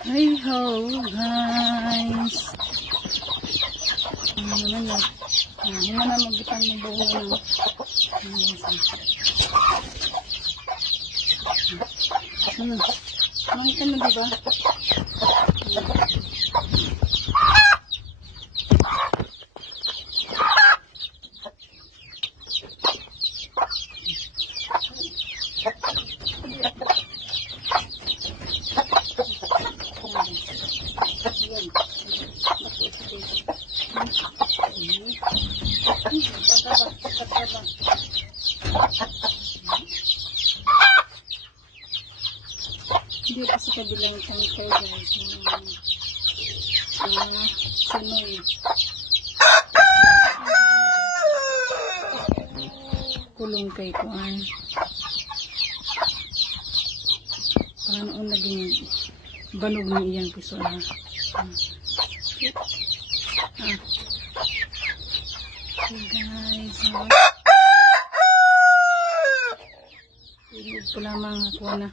Hi ho guys. Ano naman na. Hindi na magbitang ng buo na. Makita mo diba? Hindi pa sa kabilang tangkay guys. Sanoy. Kulong kay kuan. Paano naging banog ni iyang piso na. Guys, inig po lamang ako na.